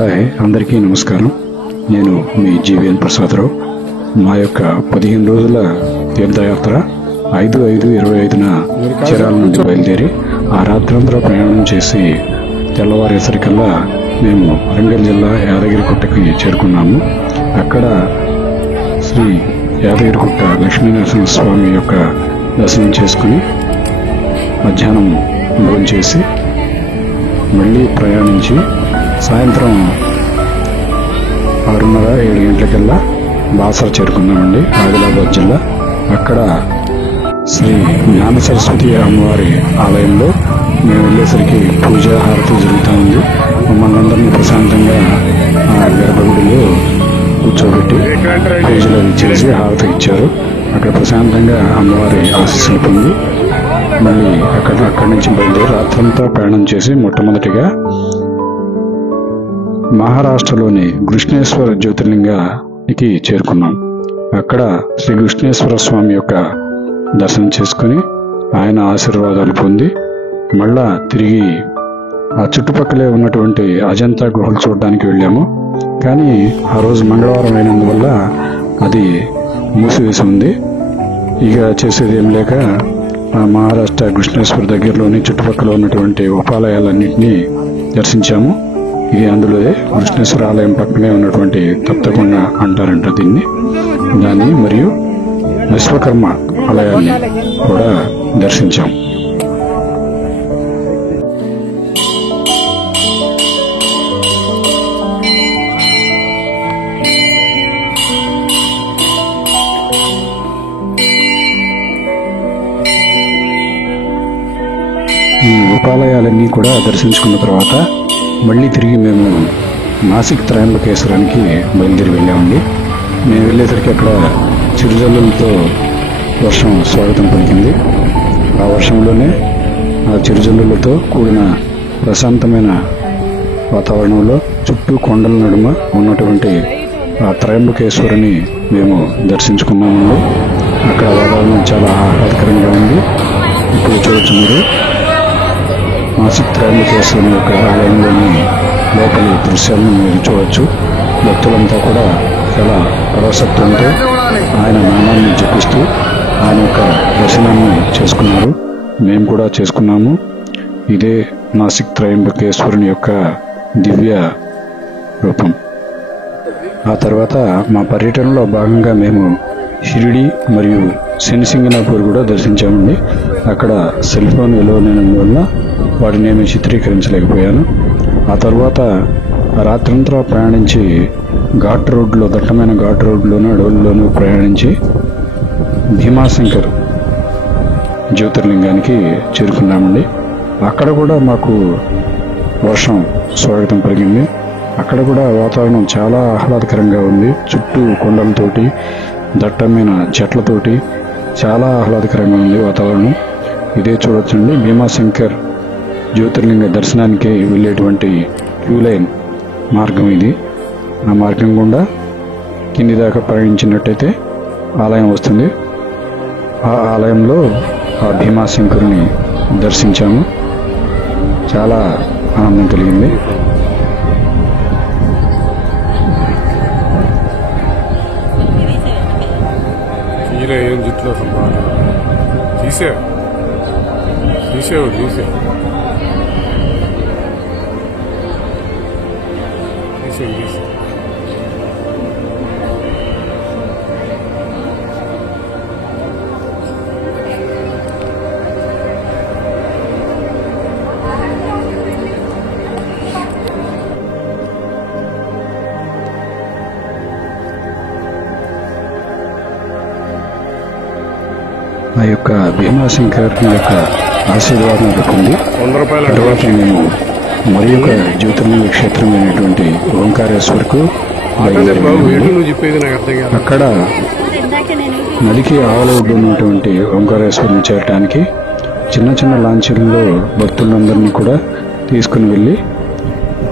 Hi, అందరికీ నమస్కారం. నేను మీ జీవీఎన్ ప్రసాదరావు. మా యొక్క 15 రోజుల తీర్థయాత్ర 5/5/25న చీరాల నుండి బయలుదేరి ఆ రాత్రంతా ప్రయాణం చేసి తెల్లవారేసరికల్లా మేము వరంగల్ జిల్లా యాదగిరిగుట్టకి చేరుకున్నాము. అక్కడ శ్రీ యాదగిరిగుట్ట లక్ష్మీనరసింహస్వామి యొక్క దర్శనం చేసుకుని మధ్యాహ్నం భోంచేసి మళ్ళీ ప్రయాణించి సాయంత్రం 6:30-7 గంటలకల్లా బాసర చేరుకున్నామండి, ఆదిలాబాద్ జిల్లా. అక్కడ శ్రీ జ్ఞాన సరస్వతి అమ్మవారి ఆలయంలో మేము వెళ్ళేసరికి పూజా హారతి జరుగుతూ ఉంది. మమ్మల్ని అందరినీ ప్రశాంతంగా ఆ గర్భగుడిలో కూర్చోబెట్టి పూజలు అవి చేసి హారతి ఇచ్చారు. అక్కడ ప్రశాంతంగా అమ్మవారి ఆశీస్సులు పొంది మళ్ళీ అక్కడి నుంచి బయలుదేరి రాత్రంతా ప్రయాణం చేసి మొట్టమొదటిగా మహారాష్ట్రలోని కృష్ణేశ్వర జ్యోతిర్లింగానికి చేరుకున్నాం. అక్కడ శ్రీ కృష్ణేశ్వర స్వామి యొక్క దర్శనం చేసుకుని ఆయన ఆశీర్వాదాలు పొంది మళ్ళా తిరిగి ఆ చుట్టుపక్కలే ఉన్నటువంటి అజంతా గుహలు చూడడానికి వెళ్ళాము. కానీ ఆ రోజు మంగళవారం అయినందువల్ల అది మూసివేసి ఉంది. ఇక చేసేది ఏం లేక ఆ మహారాష్ట్ర కృష్ణేశ్వర దగ్గరలోని చుట్టుపక్కల ఉన్నటువంటి ఉపాలయాలన్నింటినీ దర్శించాము. ఇది అందులోదే కృష్ణేశ్వర ఆలయం పక్కనే ఉన్నటువంటి తప్తకొండ అంటారంట దాన్ని, మరియు విశ్వకర్మ ఆలయాన్ని కూడా దర్శించాం. ఈ ఉపాలయాలన్నీ కూడా దర్శించుకున్న తర్వాత మళ్ళీ తిరిగి మేము నాసిక్ త్రయంబకేశ్వరానికి బయలుదేరి వెళ్ళామండి. మేము వెళ్ళేసరికి అక్కడ చిరుజల్లులతో వర్షం స్వాగతం పలికింది. ఆ వర్షంలోనే ఆ చిరుజల్లులతో కూడిన ప్రశాంతమైన వాతావరణంలో చుట్టూ కొండల నడుమ ఉన్నటువంటి ఆ త్రయంబకేశ్వరుని మేము దర్శించుకున్నామండి. అక్కడ వాతావరణం చాలా ఆహ్లాదకరంగా ఉంది. ఇప్పుడు చూడొచ్చు మీరు నాసిక్ త్రయంబకేశ్వరుని యొక్క ఆలయంలోని లోపలి దృశ్యాలను మీరు చూడవచ్చు. భక్తులంతా కూడా చాలా పరవశత్వంతో ఆయన నామాన్ని జపిస్తూ ఆయన యొక్క దర్శనాన్ని చేసుకున్నారు. మేము కూడా చేసుకున్నాము. ఇదే నాసిక్ త్రయంబకేశ్వరుని యొక్క దివ్య రూపం. ఆ తర్వాత మా పర్యటనలో భాగంగా మేము షిరిడి మరియు శనిసింగనాపూర్ కూడా దర్శించామండి. అక్కడ సెల్ ఫోన్ విలువలేనందువల్ల వాటిని నేను చిత్రీకరించలేకపోయాను. ఆ తర్వాత రాత్రంతా ప్రయాణించి ఘాట్ రోడ్లో, దట్టమైన ఘాట్ రోడ్లోనూ అడవుల్లోనూ ప్రయాణించి భీమాశంకర్ జ్యోతిర్లింగానికి చేరుకున్నామండి. అక్కడ కూడా మాకు వర్షం స్వాగతం పలికింది. అక్కడ కూడా వాతావరణం చాలా ఆహ్లాదకరంగా ఉంది. చుట్టూ కొండలతోటి, దట్టమైన చెట్లతోటి చాలా ఆహ్లాదకరంగా ఉంది వాతావరణం. ఇదే చూడొచ్చండి, భీమాశంకర్ జ్యోతిర్లింగ దర్శనానికి వెళ్ళేటువంటి క్యూ లైన్ మార్గం ఇది. ఆ మార్గం గుండా కింది దాకా ప్రయాణించినట్టయితే ఆలయం వస్తుంది. ఆ ఆలయంలో ఆ భీమాశంకరుని దర్శించాము. చాలా ఆనందం కలిగింది. ఏం జుట్లో తీసే ఆ యొక్క భీమాశంకర్ యొక్క ఆశీర్వాదాలు పొంది తర్వాత మేము మరి ఒక జ్యోతిర్లింగ క్షేత్రమైనటువంటి ఓంకారేశ్వర్కు అక్కడ నదికి ఆవల ఒడ్డు ఉన్నటువంటి ఓంకారేశ్వరుని చేరడానికి చిన్న చిన్న లాంచీలలో భక్తులందరినీ కూడా తీసుకుని వెళ్ళి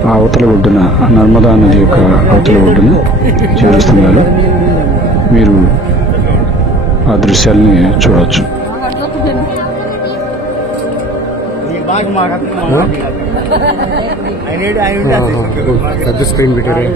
ఆ అవతల ఒడ్డున, నర్మదా నది యొక్క అవతల ఒడ్డున చేరుస్తున్నారు. మీరు ఆ దృశ్యాల్ని చూడవచ్చు. बाग मागत పెద్ద స్క్రీన్ పెట్టారే.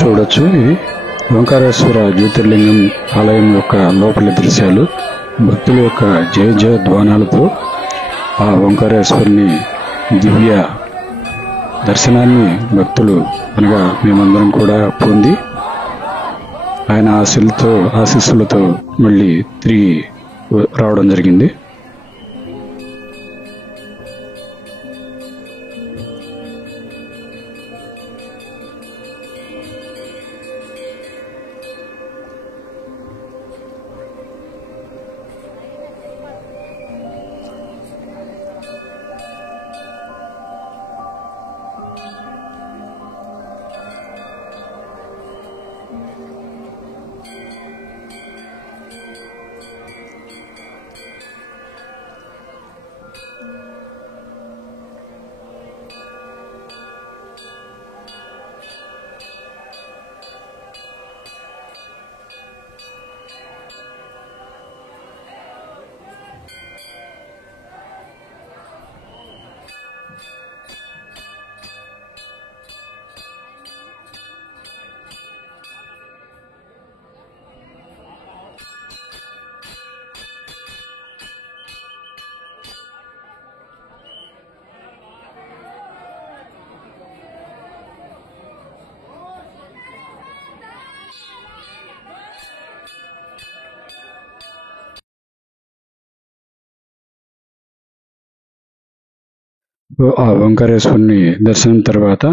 చూడొచ్చు, ఇవి ఓంకారేశ్వర జ్యోతిర్లింగం ఆలయం యొక్క లోపలి దృశ్యాలు. భక్తుల యొక్క జయ జయ ధ్వానాలతో ఆ ఓంకారేశ్వరుని దివ్య దర్శనాన్ని భక్తులు అనగా మేమందరం కూడా పొంది ఆయన ఆశీస్సులతో మళ్ళీ తిరిగి రావడం జరిగింది. ఆ ఓంకారేశ్వరుని దర్శనం తర్వాత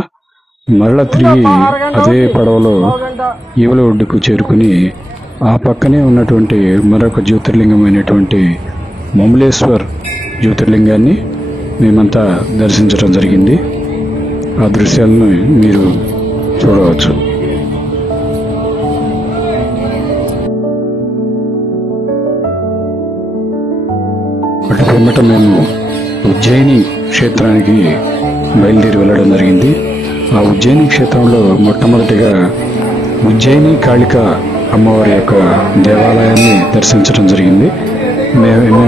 మరల తిరిగి అదే పడవలో ఈవల ఒడ్డుకు చేరుకుని ఆ పక్కనే ఉన్నటువంటి మరొక జ్యోతిర్లింగమైనటువంటి మమలేశ్వర్ జ్యోతిర్లింగాన్ని మేమంతా దర్శించడం జరిగింది. ఆ దృశ్యాలను మీరు చూడవచ్చు. అటు పిమ్మట మేము ఉజ్జయిని క్షేత్రానికి బయలుదేరి వెళ్ళడం జరిగింది. ఆ ఉజ్జయిని క్షేత్రంలో మొట్టమొదటిగా ఉజ్జయిని కాళిక అమ్మవారి యొక్క దేవాలయాన్ని దర్శించడం జరిగింది. మేము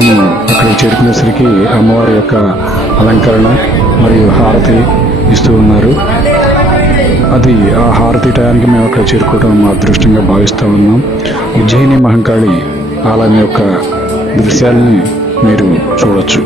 అక్కడికి చేరుకునేసరికి అమ్మవారి యొక్క అలంకరణ మరియు హారతి ఇస్తూ ఉన్నారు. అది ఆ హారతి టయానికి మేము అక్కడ చేరుకోవడం మా అదృష్టంగా భావిస్తూ ఉన్నాం. ఉజ్జయిని మహంకాళి ఆలయం యొక్క దృశ్యాలని మీరు చూడొచ్చు.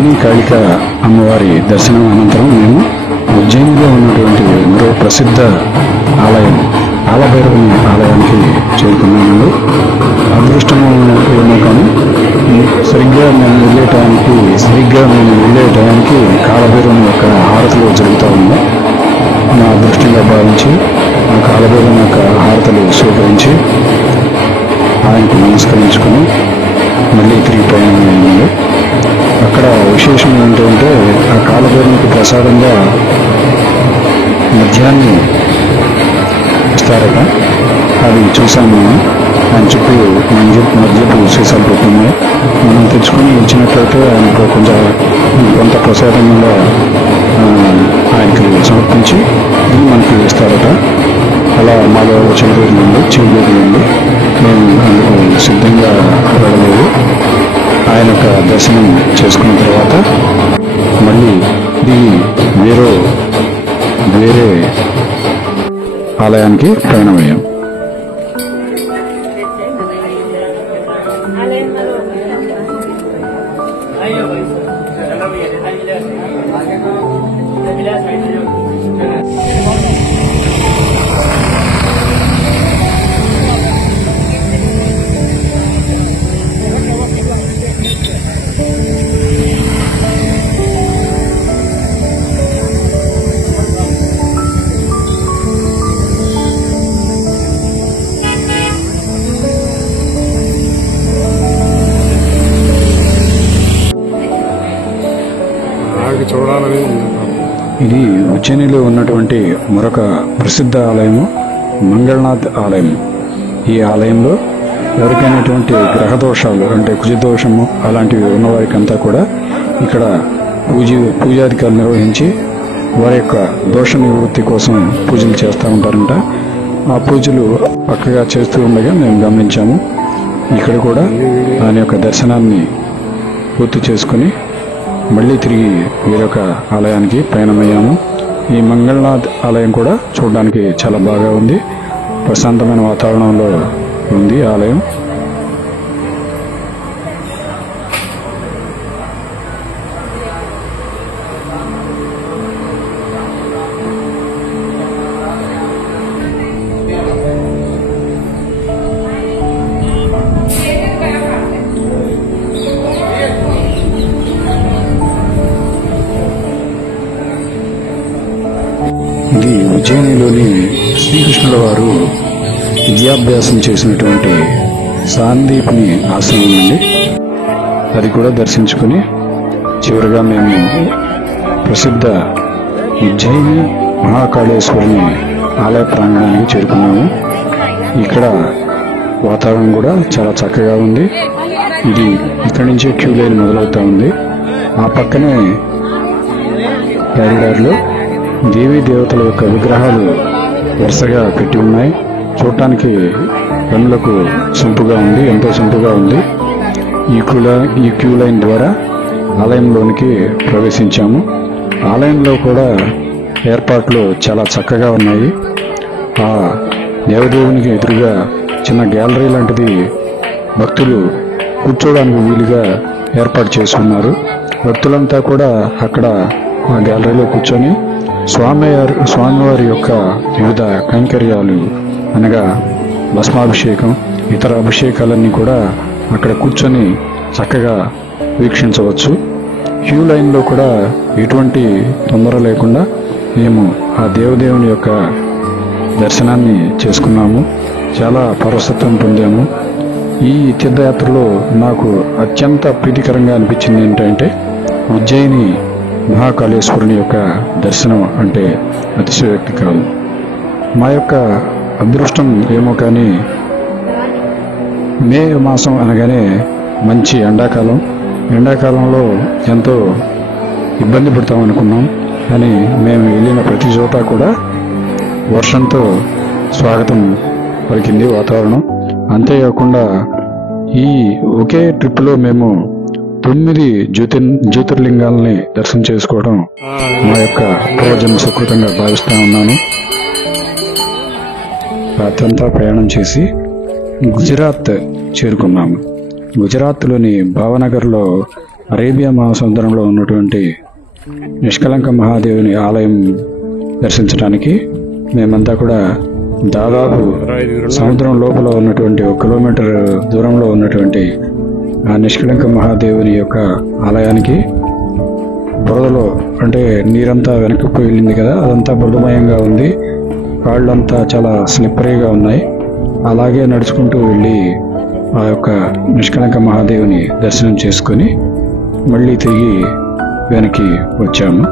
ఉజ్జయిని కాళిక అమ్మవారి దర్శనం అనంతరం మేము ఉజ్జయినిలో ఉన్నటువంటి మరో ప్రసిద్ధ ఆలయం కాలభైరవుని ఆలయానికి చేరుకున్నామండి. అదృష్టము ఏమో కానీ సరిగ్గా మేము వెళ్ళే టయానికి కాలభైరవుని యొక్క హారతులు జరుగుతూ ఉన్నాయి. నా అదృష్టంగా భావించి ఆ కాలభైరవుని యొక్క హారతులు స్వీకరించి ఆయనకు నమస్కరించుకుని మళ్ళీ తిరిగి ప్రయాణం అయింది. అక్కడ విశేషం ఏంటంటే ఆ కాలభైరవునికి ప్రసాదంగా మద్యాన్ని ఇస్తారట. అది చూసాము మేము. ఆయన చుట్టూ మద్యపు సీసాలు పెట్టున్నాయి. మనం తెచ్చుకొని ఇచ్చినట్లయితే ఆయనకు కొంత ప్రసాదంగా ఆయనకి సమర్పించి ఇది మనకి ఇస్తారట. అలా మాలో చెవిలేదండి. మేము అందుకు సిద్ధంగా వెళ్ళలేదు. ఆయన యొక్క దర్శనం చేసుకున్న తర్వాత మళ్ళీ దిగి వేరే ఆలయానికి ప్రయాణమయ్యాం. చూడాలని ఇది ఉజ్జయినిలో ఉన్నటువంటి మరొక ప్రసిద్ధ ఆలయము మంగళనాథ్ ఆలయం. ఈ ఆలయంలో ఎవరికైనటువంటి గ్రహ దోషాలు అంటే కుజదోషము అలాంటివి ఉన్నవారికంతా కూడా ఇక్కడ పూజాధికారులు నిర్వహించి వారి యొక్క దోష నివృత్తి కోసం పూజలు చేస్తూ ఉంటారంట. ఆ పూజలు పక్కగా చేస్తూ ఉండగా మేము గమనించాము. ఇక్కడ కూడా ఆయన యొక్క దర్శనాన్ని పూర్తి చేసుకుని మళ్ళీ తిరిగి వేరొక ఆలయానికి ప్రయాణమయ్యాము. ఈ మంగళనాథ్ ఆలయం కూడా చూడడానికి చాలా బాగా ఉంది. ప్రశాంతమైన వాతావరణంలో ఉంది ఆలయం. ఇది ఉజ్జయినిలోని శ్రీకృష్ణుల వారు విద్యాభ్యాసం చేసినటువంటి సాందీపుని ఆశ్రమం అండి. అది కూడా దర్శించుకుని చివరిగా మేము ప్రసిద్ధ ఉజ్జయిని మహాకాళేశ్వరుని ఆలయ ప్రాంగణానికి చేరుకున్నాము. ఇక్కడ వాతావరణం కూడా చాలా చక్కగా ఉంది. ఇది ఇక్కడి నుంచే క్యూ లైన్ మొదలవుతా ఉంది. ఆ పక్కనే కారిడార్లో దేవీ దేవతల యొక్క విగ్రహాలు వరుసగా పెట్టి ఉన్నాయి. చూడటానికి కన్నులకు సొంపుగా ఉంది, ఎంతో సొంపుగా ఉంది. ఈ క్యూ లైన్ ద్వారా ఆలయంలోనికి ప్రవేశించాము. ఆలయంలో కూడా ఏర్పాట్లు చాలా చక్కగా ఉన్నాయి. ఆ దేవదేవునికి ఎదురుగా చిన్న గ్యాలరీ లాంటిది భక్తులు కూర్చోడానికి వీలుగా ఏర్పాటు చేసి ఉన్నారు. భక్తులంతా కూడా అక్కడ ఆ గ్యాలరీలో కూర్చొని స్వామివారి యొక్క వివిధ కైంకర్యాలు అనగా భస్మాభిషేకం, ఇతర అభిషేకాలన్నీ కూడా అక్కడ కూర్చొని చక్కగా వీక్షించవచ్చు. క్యూ లైన్లో కూడా ఎటువంటి తొందర లేకుండా మేము ఆ దేవదేవుని యొక్క దర్శనాన్ని చేసుకున్నాము. చాలా పరవశత్వం పొందాము. ఈ తీర్థయాత్రలో నాకు అత్యంత ప్రీతికరంగా అనిపించింది ఏంటంటే ఉజ్జయిని మహాకాళేశ్వరుని యొక్క దర్శనం అంటే అతిశయోక్తి కాదు. మా యొక్క అదృష్టం ఏమో కానీ మే మాసం అనగానే మంచి ఎండాకాలంలో ఎంతో ఇబ్బంది పడతాం అనుకున్నాం. కానీ మేము వెళ్ళిన ప్రతి చోట కూడా వర్షంతో స్వాగతం పలికింది వాతావరణం. అంతేకాకుండా ఈ ఒకే ట్రిప్లో మేము 9 జ్యోతిర్లింగాలని దర్శనం చేసుకోవడం మా యొక్క పూర్వజన్మ సుకృతంగా భావిస్తా ఉన్నాను. రాత్రంతా ప్రయాణం చేసి గుజరాత్ చేరుకున్నాము. గుజరాత్లోని భావనగర్లో అరేబియా మహాసముద్రంలో ఉన్నటువంటి నిష్కలంక మహాదేవుని ఆలయం దర్శించడానికి మేమంతా కూడా దాదాపు సముద్రం లోపల ఉన్నటువంటి 1 కిలోమీటర్ దూరంలో ఉన్నటువంటి ఆ నిష్కలంక మహాదేవుని యొక్క ఆలయానికి బురదలో, అంటే నీరంతా వెనక్కి వెళ్ళింది కదా, అదంతా బురదమయంగా ఉంది. కాళ్ళంతా చాలా స్లిప్పరీగా ఉన్నాయి. అలాగే నడుచుకుంటూ వెళ్ళి ఆ యొక్క నిష్కలంక మహాదేవుని దర్శనం చేసుకొని మళ్ళీ తిరిగి వెనక్కి వచ్చాము.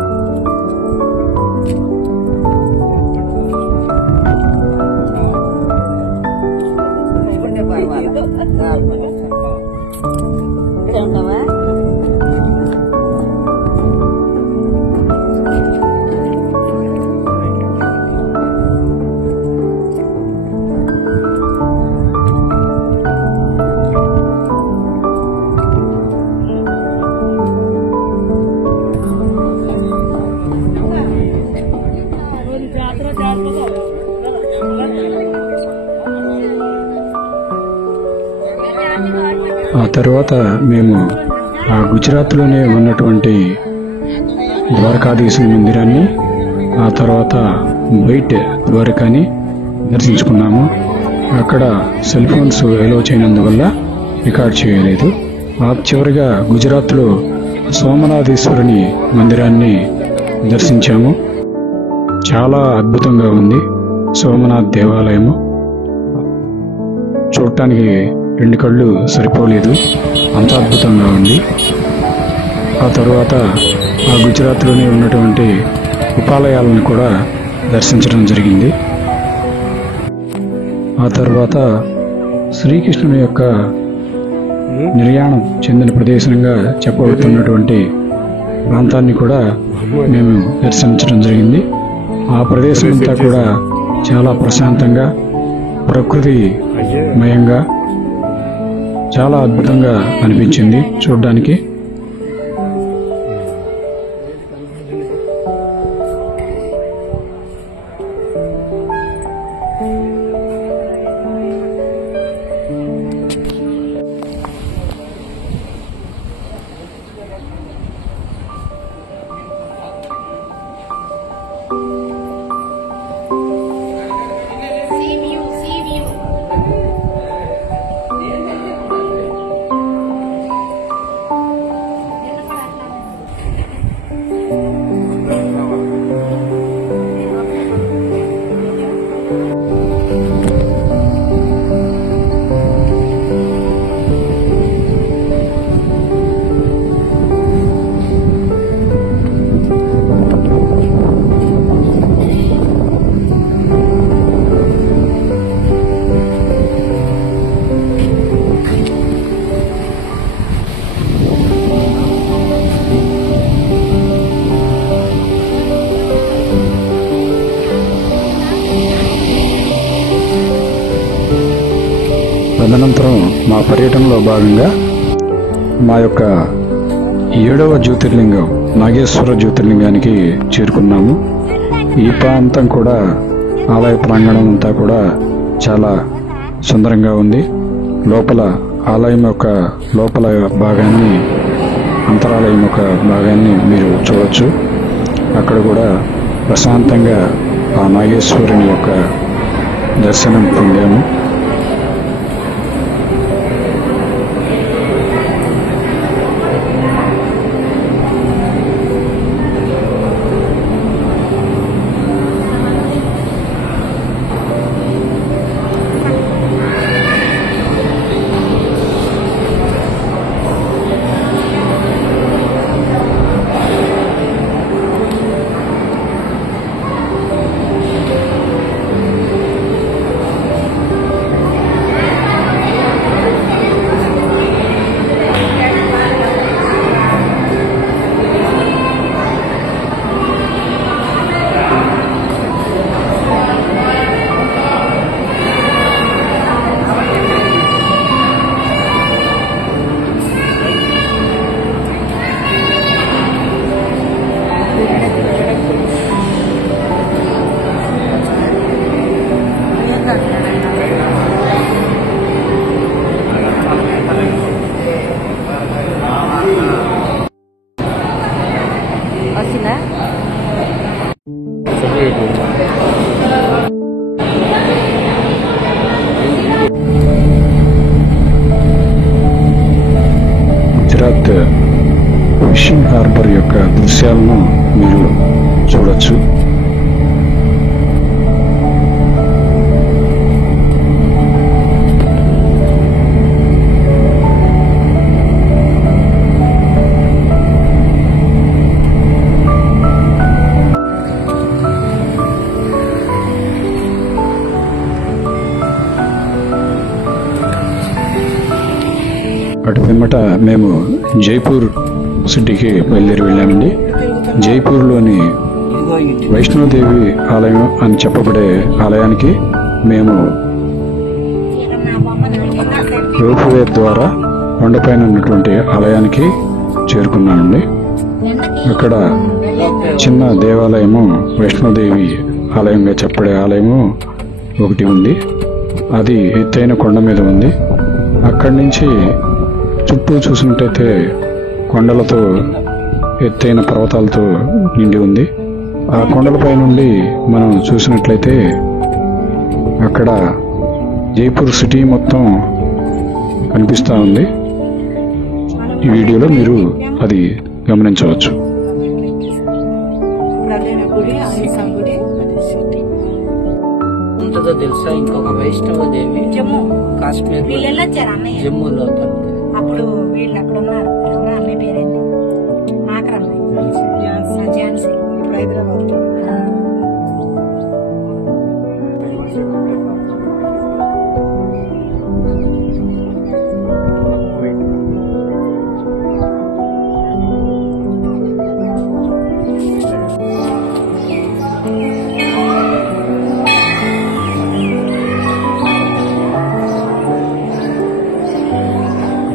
ఆ తర్వాత మేము ఆ గుజరాత్లోనే ఉన్నటువంటి ద్వారకాధీశుని మందిరాన్ని, ఆ తర్వాత బయట ద్వారకాని దర్శించుకున్నాము. అక్కడ సెల్ ఫోన్స్ ఎలో చేయనందువల్ల రికార్డ్ చేయలేదు. ఆ చివరిగా గుజరాత్లో సోమనాథేశ్వరుని మందిరాన్ని దర్శించాము. చాలా అద్భుతంగా ఉంది సోమనాథ్ దేవాలయము. చూడటానికి 2 కళ్ళు సరిపోలేదు, అంత అద్భుతంగా ఉంది. ఆ తర్వాత ఆ గుజరాత్లోనే ఉన్నటువంటి ఉపాలయాలను కూడా దర్శించడం జరిగింది. ఆ తర్వాత శ్రీకృష్ణుని యొక్క నిర్యాణం చెందిన ప్రదేశంగా చెప్పబడుతున్నటువంటి ప్రాంతాన్ని కూడా మేము దర్శించడం జరిగింది. ఆ ప్రదేశం అంతా కూడా చాలా ప్రశాంతంగా, ప్రకృతిమయంగా చాలా అద్భుతంగా అనిపించింది చూడడానికి. తదనంతరం మా పర్యటనలో భాగంగా మా యొక్క 7వ జ్యోతిర్లింగం నాగేశ్వర జ్యోతిర్లింగానికి చేరుకున్నాము. ఈ ప్రాంతం కూడా, ఆలయ ప్రాంగణం అంతా కూడా చాలా సుందరంగా ఉంది. లోపల ఆలయం యొక్క లోపల భాగాన్ని, అంతరాలయం యొక్క భాగాన్ని మీరు చూడొచ్చు. అక్కడ కూడా ప్రశాంతంగా ఆ నాగేశ్వరుని యొక్క దర్శనం పొందాము. రేపు గుజరాత్ ఫిషింగ్ హార్బర్ యొక్క దృశ్యాలను మీరు చూడొచ్చు. అటు పిమ్మట మేము జైపూర్ సిటీకి బయలుదేరి వెళ్ళామండి. జైపూర్లోని వైష్ణోదేవి ఆలయం అని చెప్పబడే ఆలయానికి మేము రోప్వే ద్వారా కొండపైన ఉన్నటువంటి ఆలయానికి చేరుకున్నామండి. అక్కడ చిన్న దేవాలయము, వైష్ణోదేవి ఆలయంగా చెప్పబడే ఆలయము ఒకటి ఉంది. అది ఎత్తైన కొండ మీద ఉంది. అక్కడి నుంచి చుట్టూ చూసినట్టయితే కొండలతో, ఎత్తైన పర్వతాలతో నిండి ఉంది. ఆ కొండలపై నుండి మనం చూసినట్లయితే అక్కడ జైపూర్ సిటీ మొత్తం కనిపిస్తూ ఉంది. ఈ వీడియోలో మీరు అది గమనించవచ్చు. ఉంటుందో తెలుసా? ఇంకొక వైష్ణవదేవి కాశ్మీర్ జమ్మూలో అప్పుడు వీళ్ళు అక్కడ ఉన్నారు. అమ్మాయి పేరేంటి? ఝాన్సీ. ఇప్పుడు హైదరాబాద్.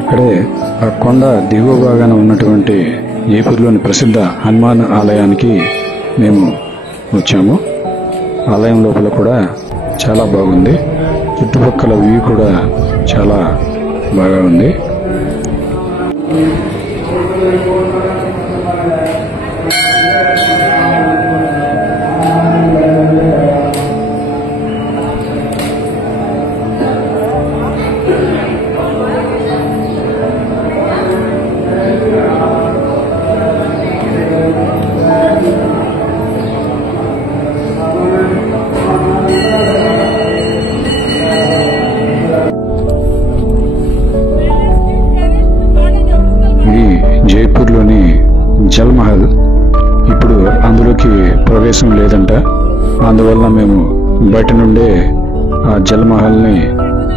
ఇక్కడే ఆ కొండ దిగువ భాగాన ఉన్నటువంటి జైపూర్లోని ప్రసిద్ధ హనుమాన్ ఆలయానికి మేము వచ్చాము. ఆలయం లోపల కూడా చాలా బాగుంది. చుట్టుపక్కల వ్యూ కూడా చాలా బాగా ఉంది. జైపూర్లోని జల్ మహల్. ఇప్పుడు అందులోకి ప్రవేశం లేదంట. అందువల్ల మేము బయట నుండే ఆ జల్ మహల్ని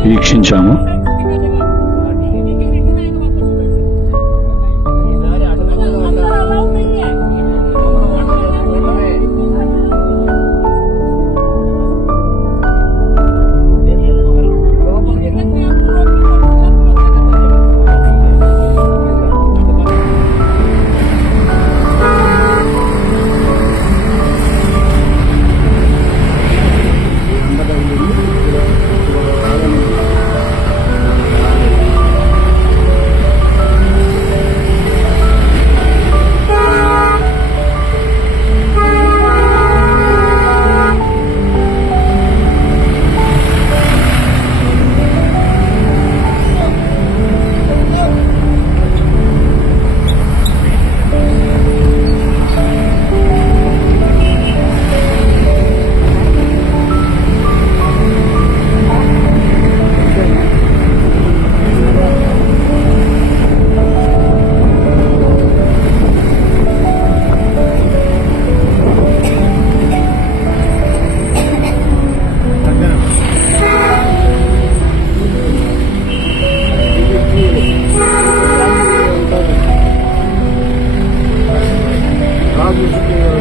వీక్షించాము.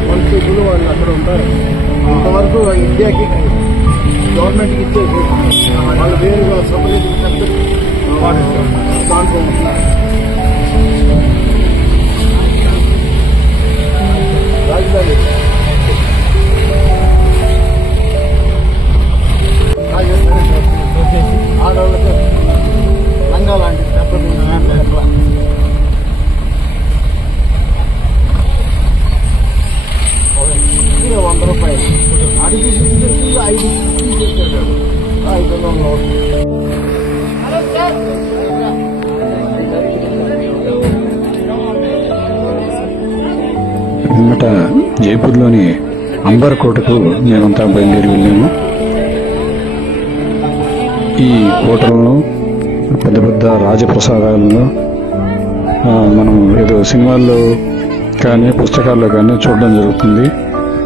మంత్రులు వాళ్ళు అక్కడ ఉంటారు. ఇంతవరకు ఇండియాకి గవర్నమెంట్కి ఇచ్చేసి వాళ్ళు వేరుగా సపరేట్ దాంట్లో ఉంటున్నారు. రాజధాని ఆడవాళ్ళకి లంగా లాంటి దెబ్బలు రూపాయలు అడిగి 5 తీసేసాడు 5 నోట్. పిమ్మట జైపూర్లోని అంబర్ కోటకు మేమంతా బయలుదేరి వెళ్ళాము. ఈ కోటలను పెద్ద పెద్ద రాజప్రసాదాలను మనం ఏదో సినిమాల్లో కానీ పుస్తకాల్లో కానీ చూడడం జరుగుతుంది.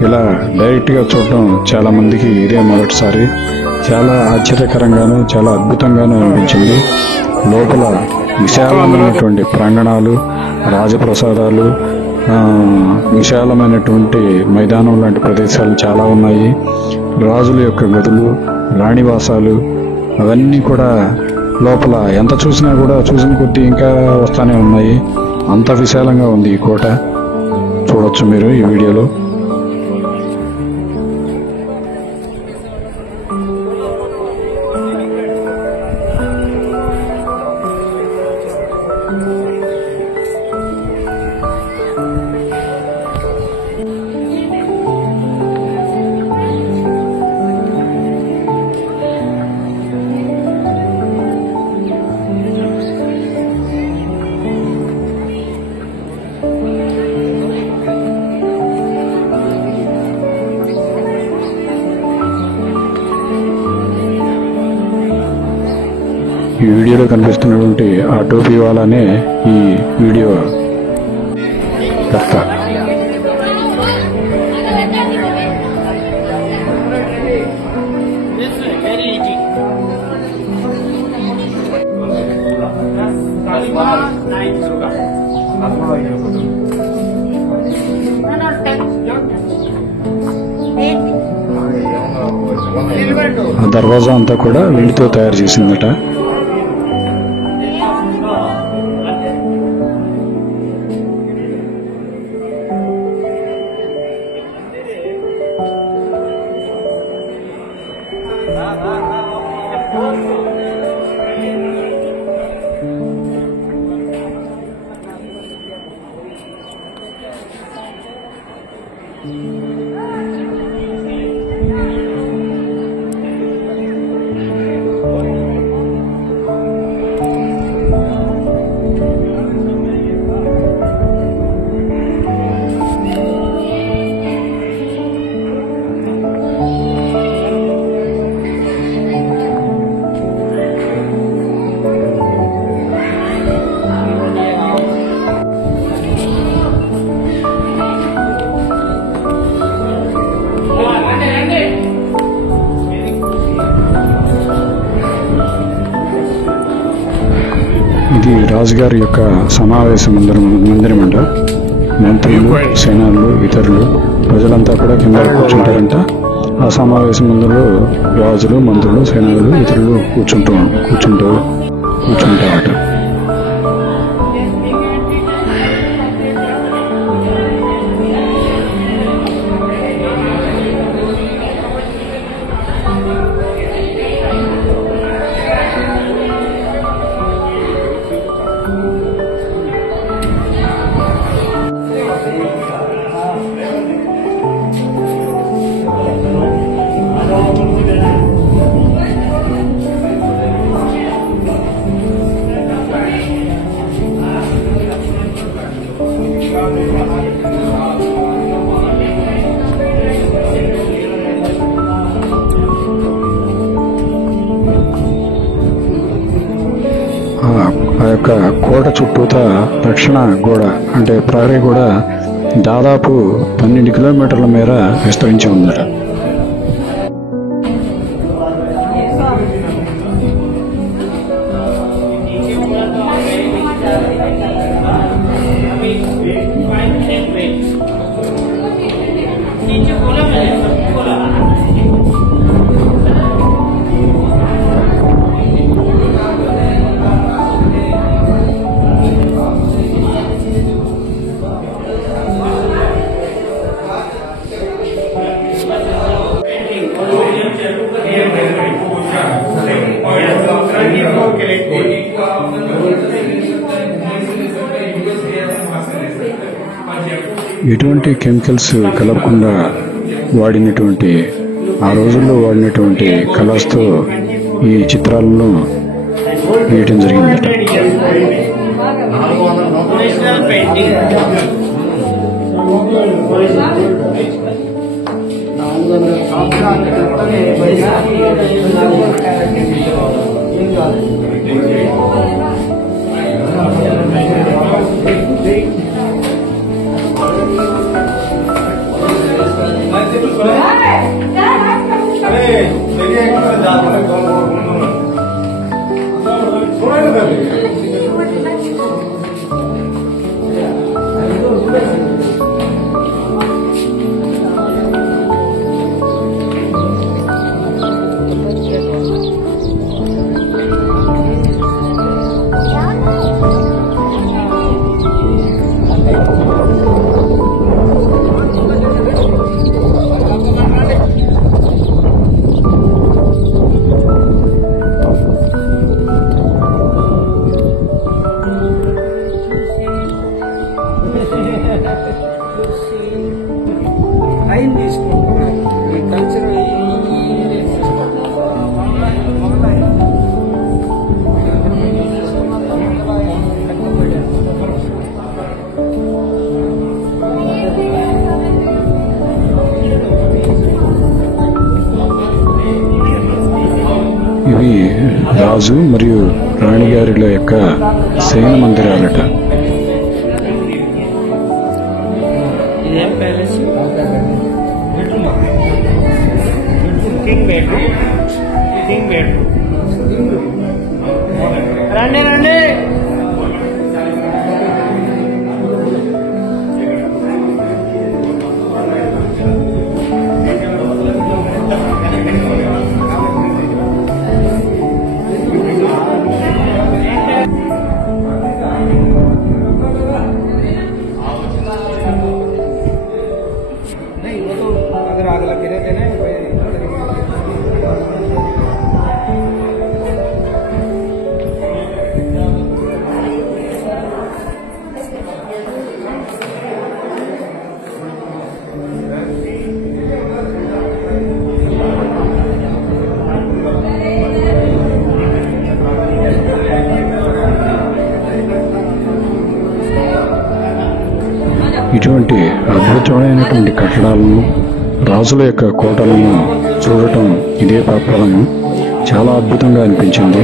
ఇలా డైరెక్ట్గా చూడడం చాలా మందికి ఇదే మొదటిసారి. చాలా ఆశ్చర్యకరంగాను చాలా అద్భుతంగాను అనిపించింది. లోపల విశాలమైనటువంటి ప్రాంగణాలు, రాజప్రసాదాలు, విశాలమైనటువంటి మైదానం లాంటి ప్రదేశాలు చాలా ఉన్నాయి. రాజుల యొక్క గదులు, రాణివాసాలు అవన్నీ కూడా లోపల ఎంత చూసినా కూడా చూసిన కొద్దీ ఇంకా వస్తానే ఉన్నాయి. అంత విశాలంగా ఉంది ఈ కోట. చూడొచ్చు మీరు ఈ వీడియోలో. ఈ వీడియోలో కనిపిస్తున్నటువంటి ఆ టోపీ వాలానే ఈ వీడియో కర్త. ఆ దర్వాజా అంతా కూడా వెండితో తయారు చేసిందట. ఇది రాజుగారి యొక్క సమావేశ మందిరమంట. మంత్రులు, సేనాలు, ఇతరులు ప్రజలంతా కూడా కింద కూర్చుంటారంట. ఆ సమావేశ మందిరంలో రాజులు, మంత్రులు, సేనాలు, ఇతరులు కూర్చుంటారట. ఆ యొక్క కోట చుట్టూత దక్షిణ గోడ అంటే ప్రహరీ కూడా దాదాపు 12 కిలోమీటర్ల మేర విస్తరించి ఉందట. ఎటువంటి కెమికల్స్ కలపకుండా వాడినటువంటి ఆ రోజుల్లో వాడినటువంటి కలర్స్తో ఈ చిత్రాలను వేయటం జరిగిందట. ఇవి రాజు మరియు రాణిగారుల యొక్క శయన మందిరాలట. ఇదేం palace? King bedroom. King bedroom. రండి రండి. ఇటువంటి అద్భుతమైనటువంటి కట్టడాలను, రాజుల యొక్క కోటలను చూడటం ఇదే ప్రప్రథమం. చాలా అద్భుతంగా అనిపించింది.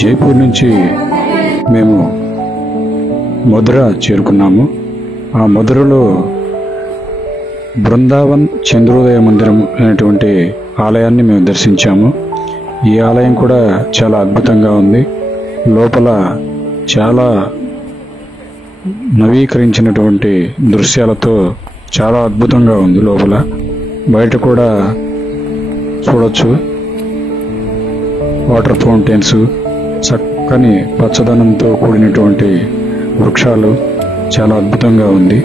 జైపూర్ నుంచి మేము మధుర చేరుకున్నాము. ఆ మధురలో బృందావన్ చంద్రోదయ మందిరం అనేటువంటి ఆలయాన్ని మేము దర్శించాము. ఈ ఆలయం కూడా చాలా అద్భుతంగా ఉంది. లోపల చాలా నవీకరించినటువంటి దృశ్యాలతో చాలా అద్భుతంగా ఉంది లోపల. బయట కూడా చూడొచ్చు. వాటర్ ఫౌంటైన్స్, చక్కని పచ్చదనంతో కూడినటువంటి వృక్షాలు, చాలా అద్భుతంగా ఉంది.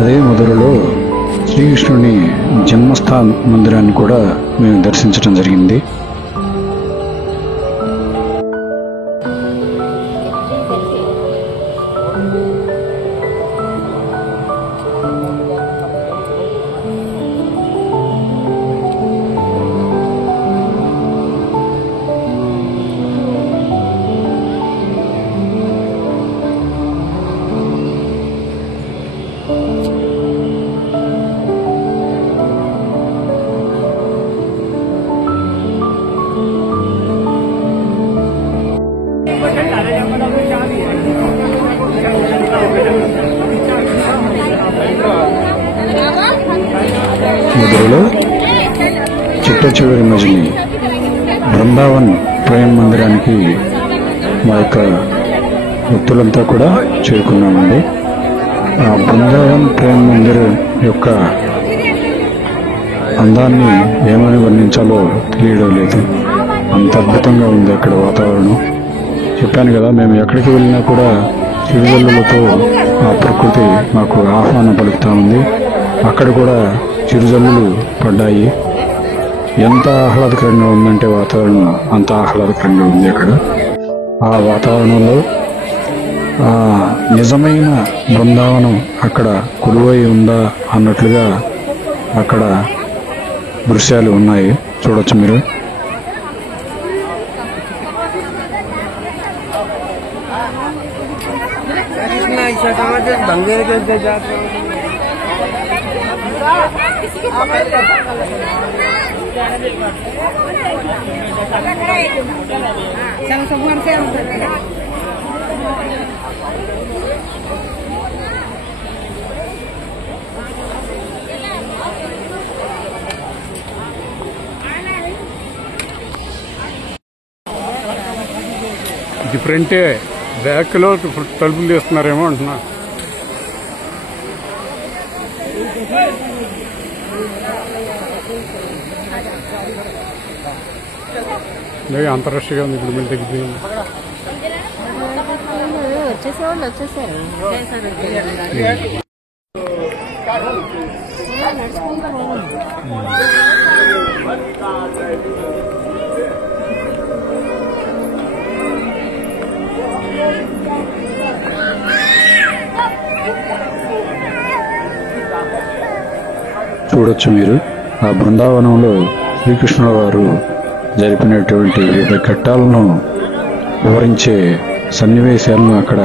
అదే మధురలో శ్రీకృష్ణుని జన్మస్థాన్ మందిరాన్ని కూడా మేము దర్శించడం జరిగింది. మధురలో చిట్ట చివరి మజిలీ బృందావన్ ప్రేమ మందిరానికి మా యొక్క భక్తులంతా కూడా చేరుకున్నామండి. ఆ బృందావన్ ప్రేమ మందిరం యొక్క అందాన్ని ఏమని వర్ణించాలో తెలియడం లేదు. అంత అద్భుతంగా ఉంది అక్కడ వాతావరణం. చెప్పాను కదా, మేము ఎక్కడికి వెళ్ళినా కూడా చిరుజల్లులతో ఆ ప్రకృతి మాకు ఆహ్వానం పలుకుతా ఉంది. అక్కడ కూడా చిరుజల్లులు పడ్డాయి. ఎంత ఆహ్లాదకరంగా ఉందంటే వాతావరణం అంత ఆహ్లాదకరంగా ఉంది అక్కడ. ఆ వాతావరణంలో నిజమైన బృందావనం అక్కడ కొలువై ఉందా అన్నట్లుగా అక్కడ దృశ్యాలు ఉన్నాయి, చూడొచ్చు మీరు. ఇది ఫ్రంటే, బ్యాక్లో తలుపులు తీస్తున్నారేమో అంటున్నా. అంత రష్గా ఉంది ఇప్పుడు. మేము తగ్గిపోయింది. వచ్చేసారు. చూడొచ్చు మీరు. ఆ బృందావనంలో శ్రీకృష్ణుల వారు జరిపినటువంటి వివిధ ఘట్టాలను వివరించే సన్నివేశాలను అక్కడ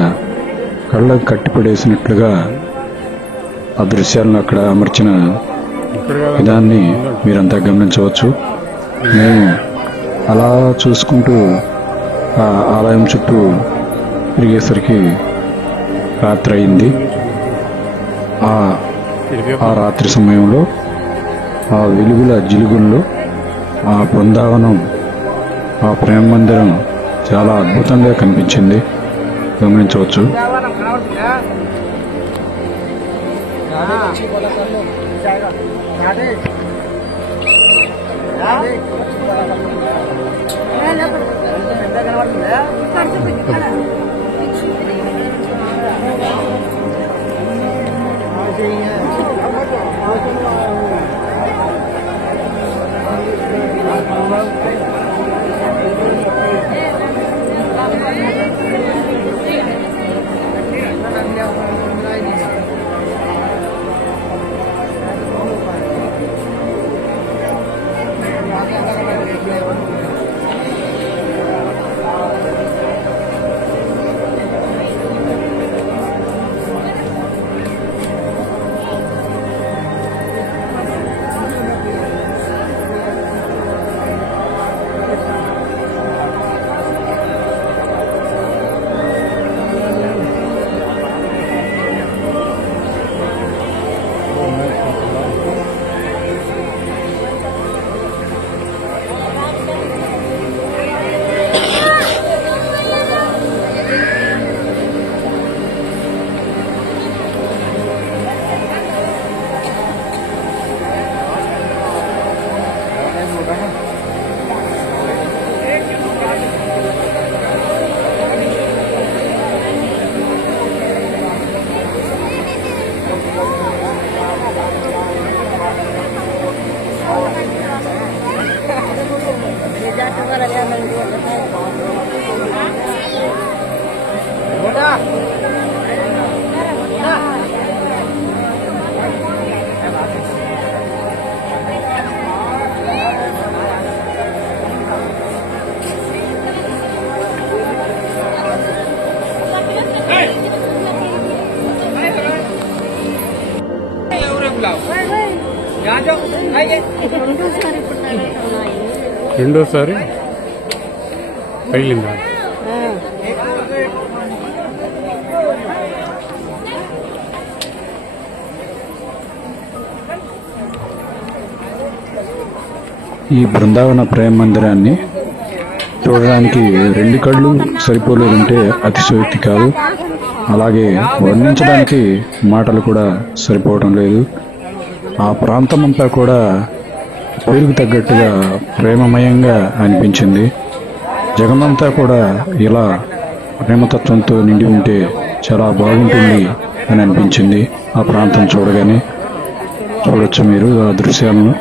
కళ్ళకు కట్టిపడేసినట్లుగా ఆ దృశ్యాలను అక్కడ అమర్చిన విధాన్ని మీరంతా గమనించవచ్చు. మేము అలా చూసుకుంటూ ఆ ఆలయం చుట్టూ తిరిగేసరికి రాత్రి అయింది. ఆ రాత్రి సమయంలో ఆ వెలుగుల జిలుగుల్లో ఆ బృందావనం, ఆ ప్రేమ మందిరం చాలా అద్భుతంగా కనిపించింది, గమనించవచ్చు. రెండోసారి పగిలిందా? ఈ బృందావన ప్రేమ మందిరాన్ని చూడడానికి 2 కళ్ళు సరిపోలేదంటే అతిశయోక్తి కాదు. అలాగే వర్ణించడానికి మాటలు కూడా సరిపోవడం లేదు. ఆ ప్రాంతమంతా కూడా పేరుకు తగ్గట్టుగా ప్రేమమయంగా అనిపించింది. జగమంతా కూడా ఇలా ప్రేమతత్వంతో నిండి ఉంటే చాలా బాగుంటుంది అని అనిపించింది. ఆ ప్రాంతం చూడగానే చూడొచ్చు మీరు ఆ దృశ్యాలను.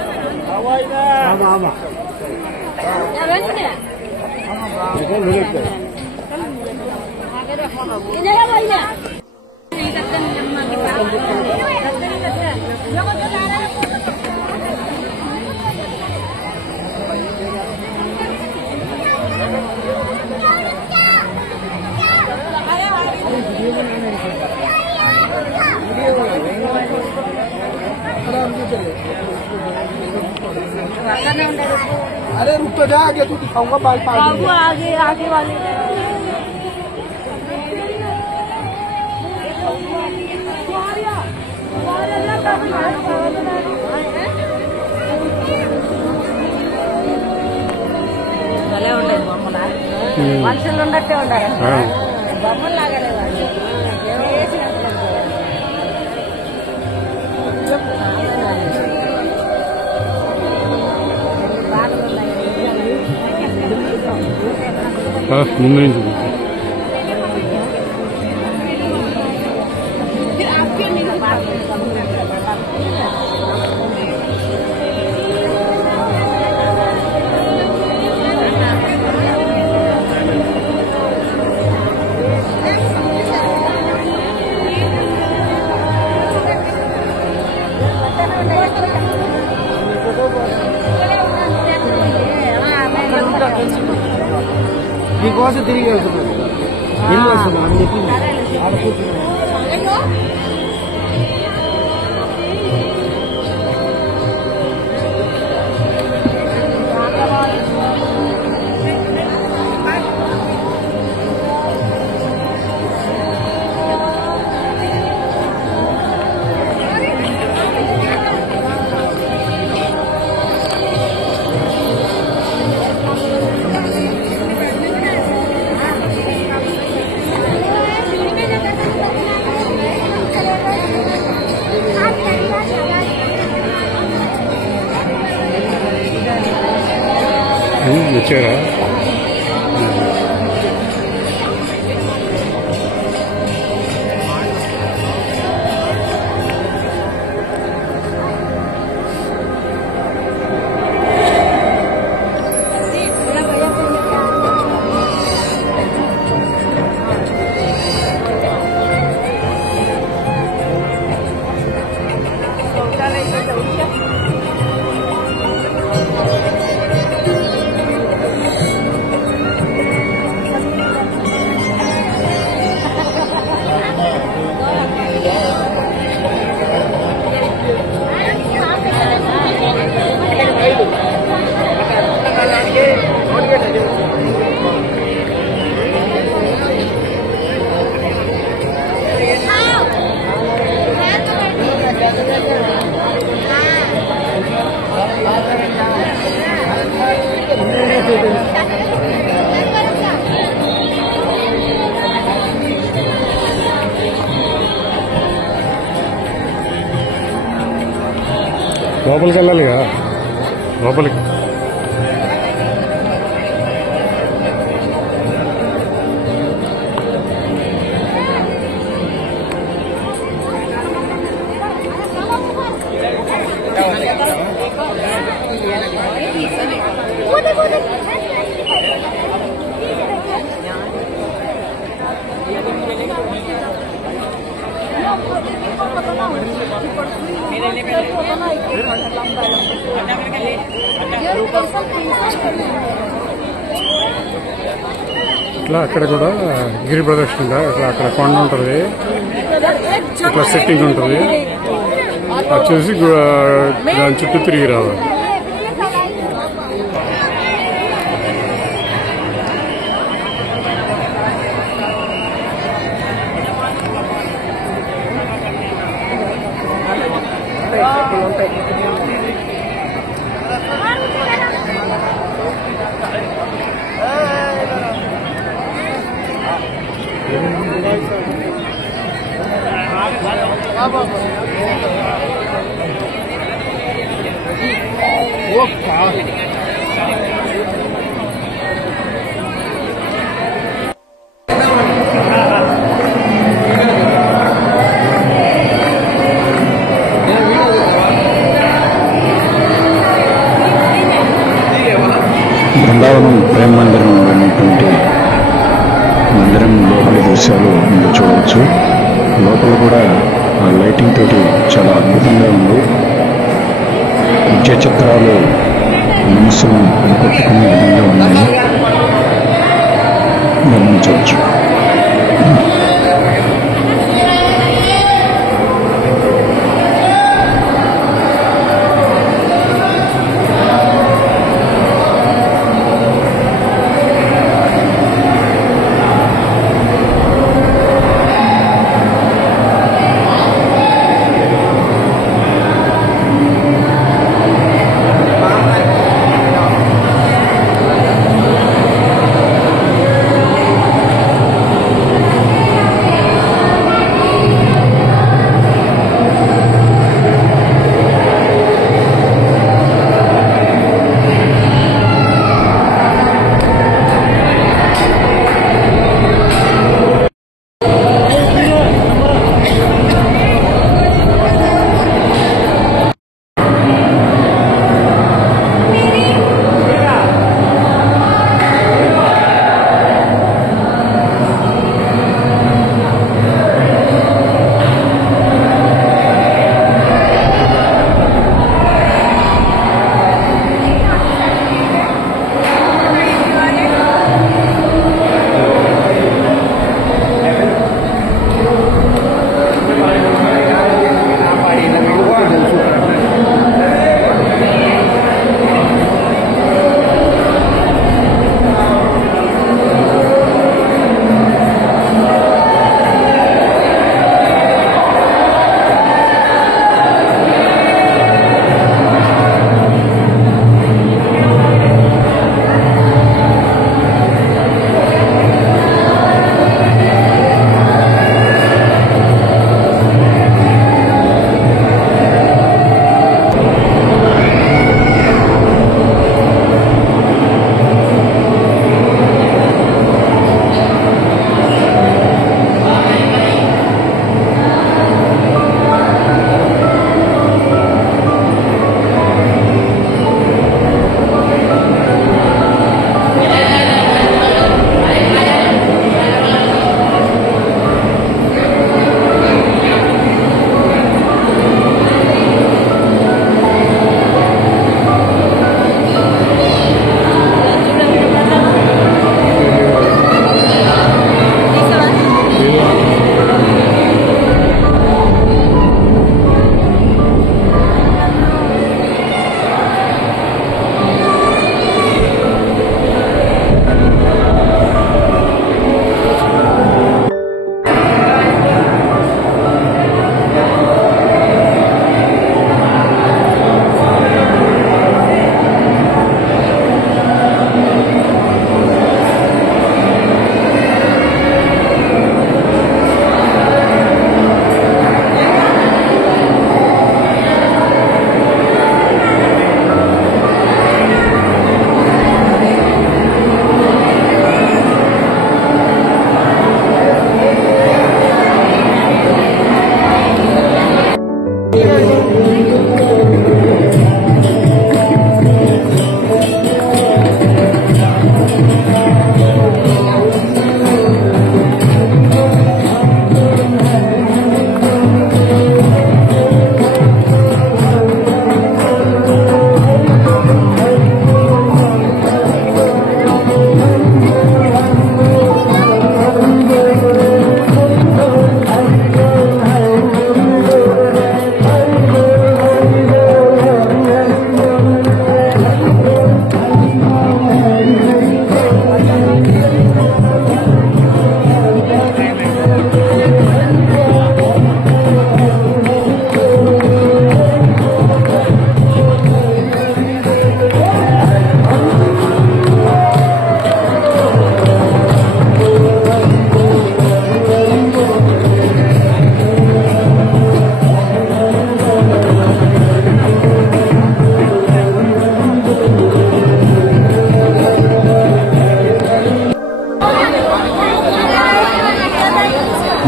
अरे रुक तो जा, आगे तू दिखाऊंगा बाल पाल आगे आगे वाले భలే ఉండేది బొమ్మల మనుషులు ఉన్నట్టే ఉండాలి. బొమ్మలు లాగానే వాళ్ళు ముందు నుంచి నీకోసం తిరిగి వెళ్తున్నాను. వెళ్ళి వస్తున్నాను అని చెప్పి ఆడ కూర్చున్నాను. వచ్చారా? లోపలికి వెళ్ళాలిగా, లోపలికి ఇట్లా అక్కడ కూడా గిరి ప్రదక్షిణ ఇట్లా అక్కడ కొండ ఉంటుంది, ఇట్లా సెట్టింగ్ ఉంటుంది, అది చూసి దాని చుట్టూ తిరిగి రావాలి. బృందావనం ప్రేమ మందిరం ఉన్నటువంటి మందిరం లోపలి దృశ్యాలు మీరు చూడవచ్చు. లోపల కూడా ఆ లైటింగ్ తోటి చాలా అద్భుతంగా ఉంది. విద్యా చిత్రాలు మనస్సును ఆకట్టుకునే విధంగా ఉన్నాయి, గమనించవచ్చు.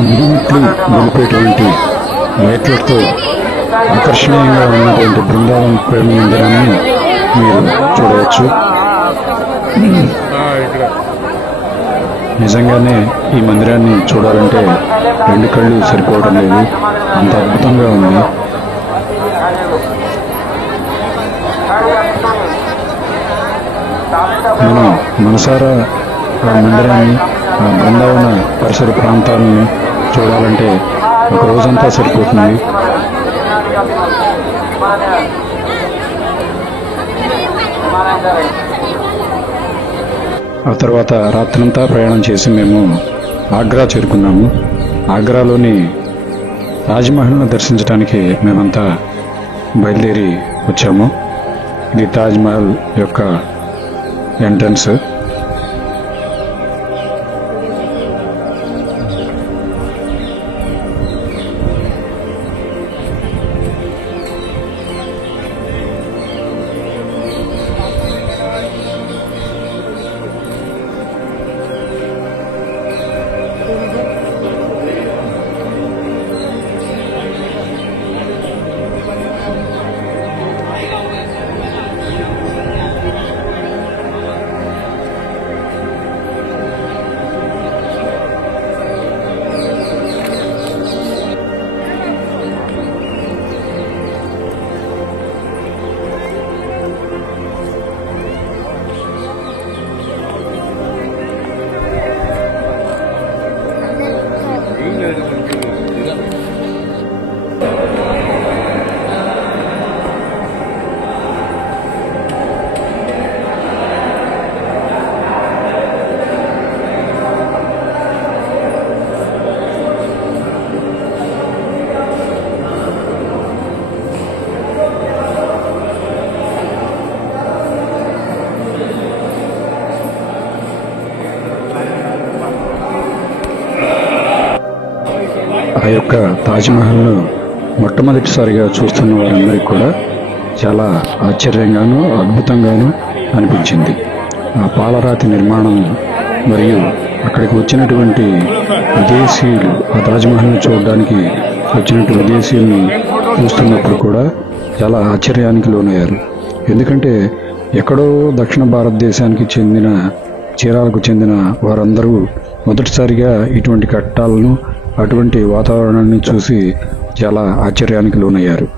మిరుమిట్లు నిలిపేటువంటి లైట్లతో ఆకర్షణీయంగా ఉన్నటువంటి బృందావన్ ప్రేమ మందిరాన్ని మీరు చూడవచ్చు. ఇక్కడ నిజంగానే ఈ మందిరాన్ని చూడాలంటే 2 కళ్ళు సరిపోవడం లేదు, అంత అద్భుతంగా ఉంది. మనం మనసారా ఆ మందిరాన్ని, ఆ బృందావన పరిసర ప్రాంతాలను చూడాలంటే ఒక రోజంతా సరిపోతుంది. ఆ తర్వాత రాత్రంతా ప్రయాణం చేసి మేము ఆగ్రా చేరుకున్నాము. ఆగ్రాలోని తాజ్మహల్ను దర్శించడానికి మేమంతా బయలుదేరి వచ్చాము. ఇది తాజ్మహల్ యొక్క ఎంట్రన్స్. ఆ యొక్క తాజ్మహల్ను మొట్టమొదటిసారిగా చూస్తున్న వారందరికీ కూడా చాలా ఆశ్చర్యంగాను అద్భుతంగాను అనిపించింది. ఆ పాలరాతి నిర్మాణం మరియు అక్కడికి వచ్చినటువంటి విదేశీయులు, ఆ తాజ్మహల్ని చూడడానికి వచ్చినటువంటి విదేశీయుల్ని చూస్తున్నప్పుడు కూడా చాలా ఆశ్చర్యానికి లోనయ్యారు. ఎందుకంటే ఎక్కడో దక్షిణ భారతదేశానికి చెందిన, చీరాలకు చెందిన వారందరూ మొదటిసారిగా ఇటువంటి కట్టాలను, అటువంటి వాతావరణాన్ని చూసి చాలా ఆశ్చర్యానికి లోనయ్యారు.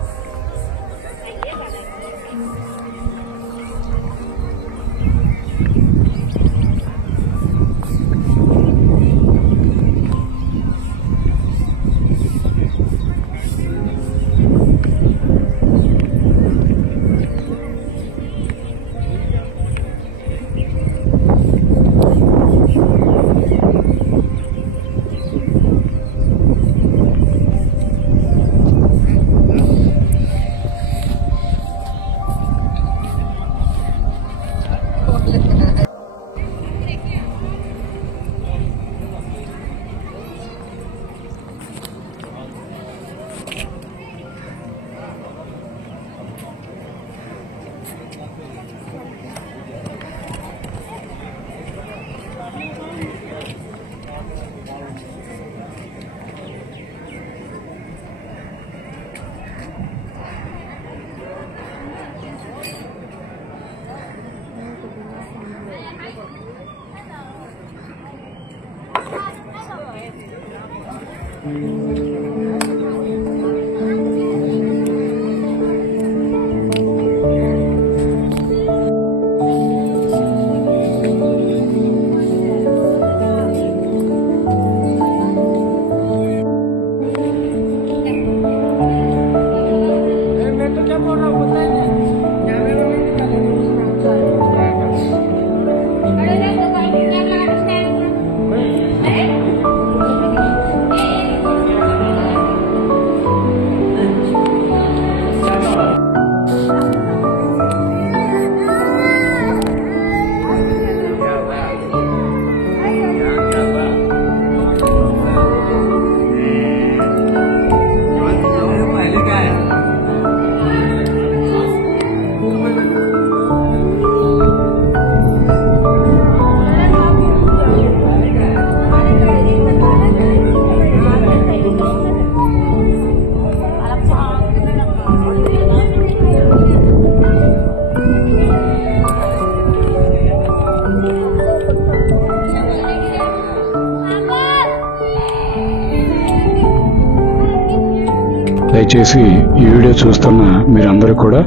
దయచేసి ఈ వీడియో చూస్తున్న మీరందరూ కూడా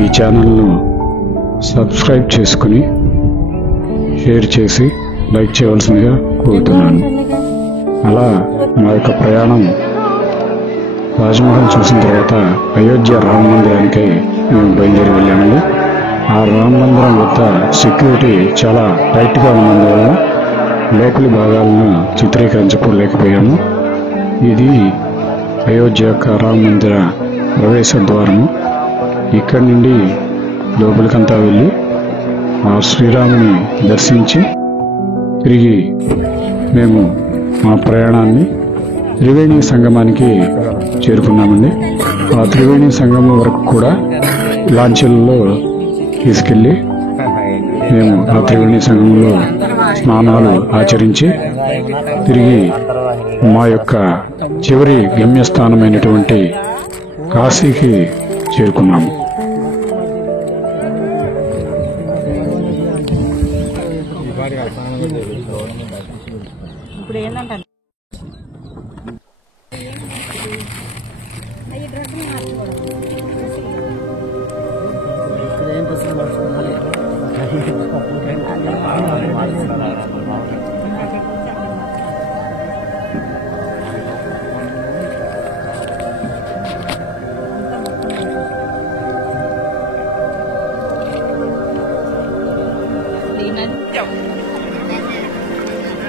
ఈ ఛానల్ను సబ్స్క్రైబ్ చేసుకుని షేర్ చేసి లైక్ చేయవలసిందిగా కోరుతున్నాను. అలా మా యొక్క ప్రయాణం తాజ్మహల్ చూసిన తర్వాత అయోధ్య రామ మందిరానికి మేము బయలుదేరి వెళ్ళామండి. ఆ రామ మందిరం వద్ద సెక్యూరిటీ చాలా టైట్గా ఉన్నందువల్ల లోపలి భాగాలను చిత్రీకరించుకోలేకపోయాము. ఇది అయోధ్య యొక్క రామ మందిర ప్రవేశ ద్వారము. ఇక్కడి నుండి లోపలికంతా వెళ్ళి ఆ శ్రీరాముని దర్శించి తిరిగి మేము మా ప్రయాణాన్ని త్రివేణి సంగమానికి చేరుకున్నామండి. ఆ త్రివేణి సంగమం వరకు కూడా లాంచీలలో తీసుకెళ్లి మేము ఆ త్రివేణి సంగమంలో స్నానాలు ఆచరించి తిరిగి మా యొక్క చివరి గమ్యస్థానమైనటువంటి కాశీకి చేరుకున్నాము. ఇప్పుడు ఏంటంటే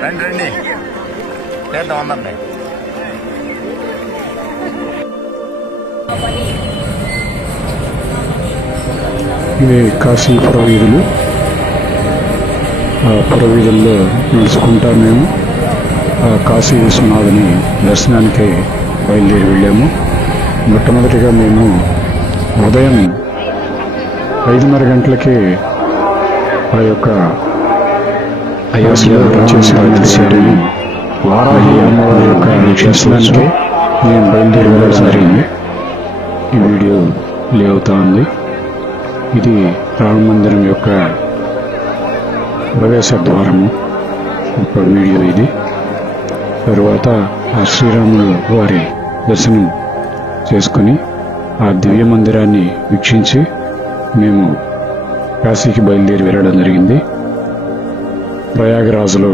రండి చేద్దాం ఉందండి. ఇవి కాశీ పురవీధులు. ఆ పురవీధుల్లో నడుచుకుంటా మేము ఆ కాశీ విశ్వనాథుని దర్శనానికి బయలుదేరి వెళ్ళాము. మొట్టమొదటిగా మేము ఉదయం 5:30 గంటలకి ఆ యొక్క అయోధ్యలో వచ్చేసి వారాహి అమ్మవారి యొక్క దర్శనానికి మేము బయలుదేరి వెళ్ళడం జరిగింది. ఈ వీడియో ప్లే అవుతా ఉంది. ఇది రామ మందిరం యొక్క ప్రవేశ ద్వారము ఒక వీడియో ఇది. తరువాత ఆ శ్రీరాములు వారి దర్శనం చేసుకుని ఆ దివ్య మందిరాన్ని వీక్షించి మేము కాశీకి బయలుదేరి వెళ్ళడం జరిగింది. ప్రయాగరాజులో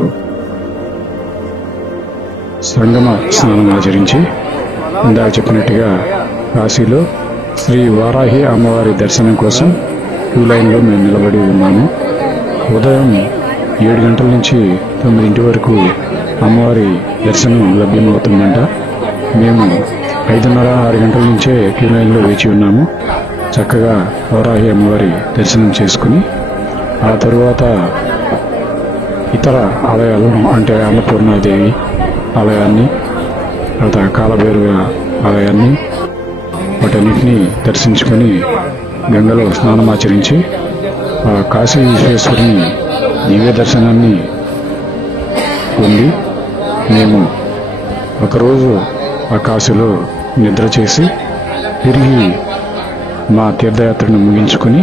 సంగమ స్నానం ఆచరించి ఇందాక చెప్పినట్టుగా కాశీలో శ్రీ వారాహి అమ్మవారి దర్శనం కోసం క్యూ లైన్లో మేము నిలబడి ఉన్నాము. ఉదయం 7 గంటల నుంచి 9 వరకు అమ్మవారి దర్శనం లభ్యమవుతుందంట. మేము 5:30, 6 గంటల నుంచే క్యూ లైన్లో వేచి ఉన్నాము. చక్కగా వారాహి అమ్మవారి దర్శనం చేసుకుని ఆ తరువాత ఇతర ఆలయాలను అంటే అన్నపూర్ణాదేవి ఆలయాన్ని, తర్వాత కాలభైరవ ఆలయాన్ని వాటన్నిటినీ దర్శించుకొని గంగలో స్నానమాచరించి ఆ కాశీ విశ్వేశ్వరుని దివ్య దర్శనాన్ని పొంది మేము ఒకరోజు ఆ కాశీలో నిద్ర చేసి తిరిగి మా తీర్థయాత్రను ముగించుకొని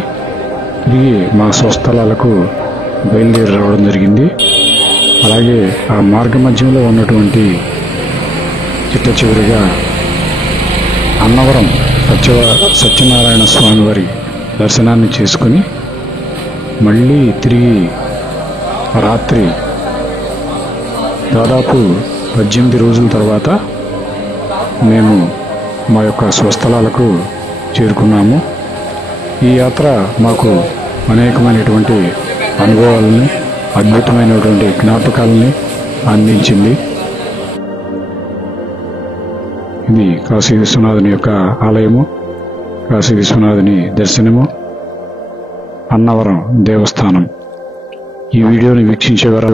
తిరిగి మా స్వస్థలాలకు బయలుదేరి రావడం జరిగింది. అలాగే ఆ మార్గ మధ్యంలో ఉన్నటువంటి చిట్ట చివరిగా అన్నవరం సత్యనారాయణ స్వామి వారి దర్శనాన్ని చేసుకుని మళ్ళీ తిరిగి రాత్రి దాదాపు 18 రోజుల తర్వాత మేము మా యొక్క స్వస్థలాలకు చేరుకున్నాము. ఈ యాత్ర మాకు అనేకమైనటువంటి అనుభవాలని, అద్భుతమైనటువంటి జ్ఞాపకాలని అందించింది. ఇది కాశీ విశ్వనాథుని యొక్క ఆలయము, కాశీ విశ్వనాథుని దర్శనము, అన్నవరం దేవస్థానం. ఈ వీడియోని వీక్షించే వారు